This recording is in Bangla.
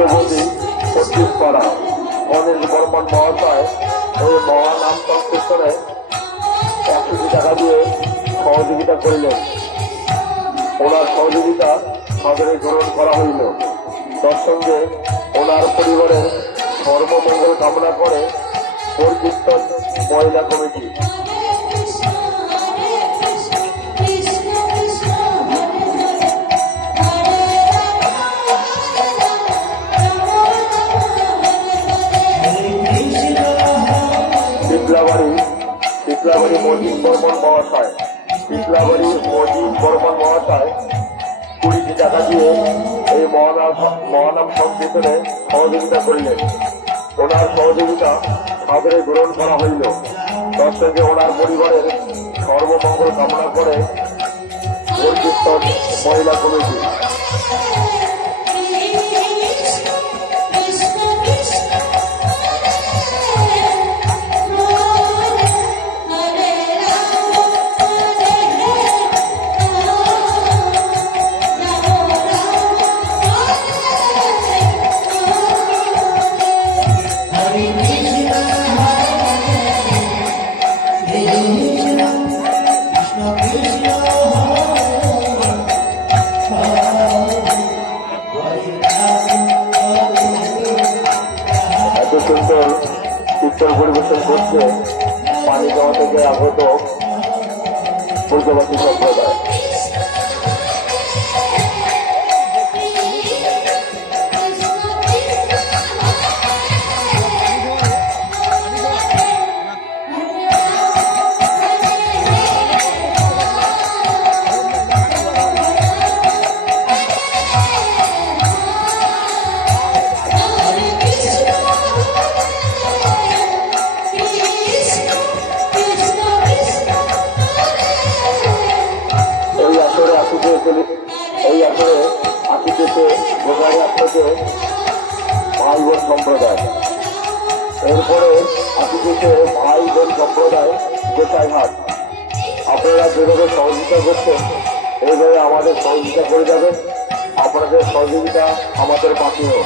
সত্যবতী পঁচিশপাড়া অনিল বর্মন মহাশয় এই মহানাম সংকীর্তনে 100 টাকা দিয়ে সহযোগিতা করিলেন। ওনার সহযোগিতা সাদরে গ্রহণ করা হইল। তৎসঙ্গে ওনার পরিবারের সর্বমঙ্গল কামনা করে কীর্তন মহিলা কমিটি। পিপলাবাড়ি মজিদ বর্মন মহাশয় 20 টাকা দিয়ে এই মহানাম সংকীর্তনে সহযোগিতা করিলেন। ওনার সহযোগিতা সাদরে গ্রহণ করা হইল। তার সঙ্গে ওনার পরিবারের সর্বমঙ্গল কামনা করে কীর্তন মহিলা কমিটি। এত সুন্দর কীর্তন পরিবেশন করছে পানিগাঁও থেকে আগত পূর্ববাসী সম্প্রদায়। এই আসরে আসিতেছে গোসাইহাট থেকে ভাই বোন সম্প্রদায়। এরপরে আসিতেছে ভাই বোন সম্প্রদায় গোসাইহাট। আপনারা যেভাবে সহযোগিতা করছেন এইভাবে আমাদের সহযোগিতা করে যাবেন। আপনাদের সহযোগিতা আমাদের পাশেও।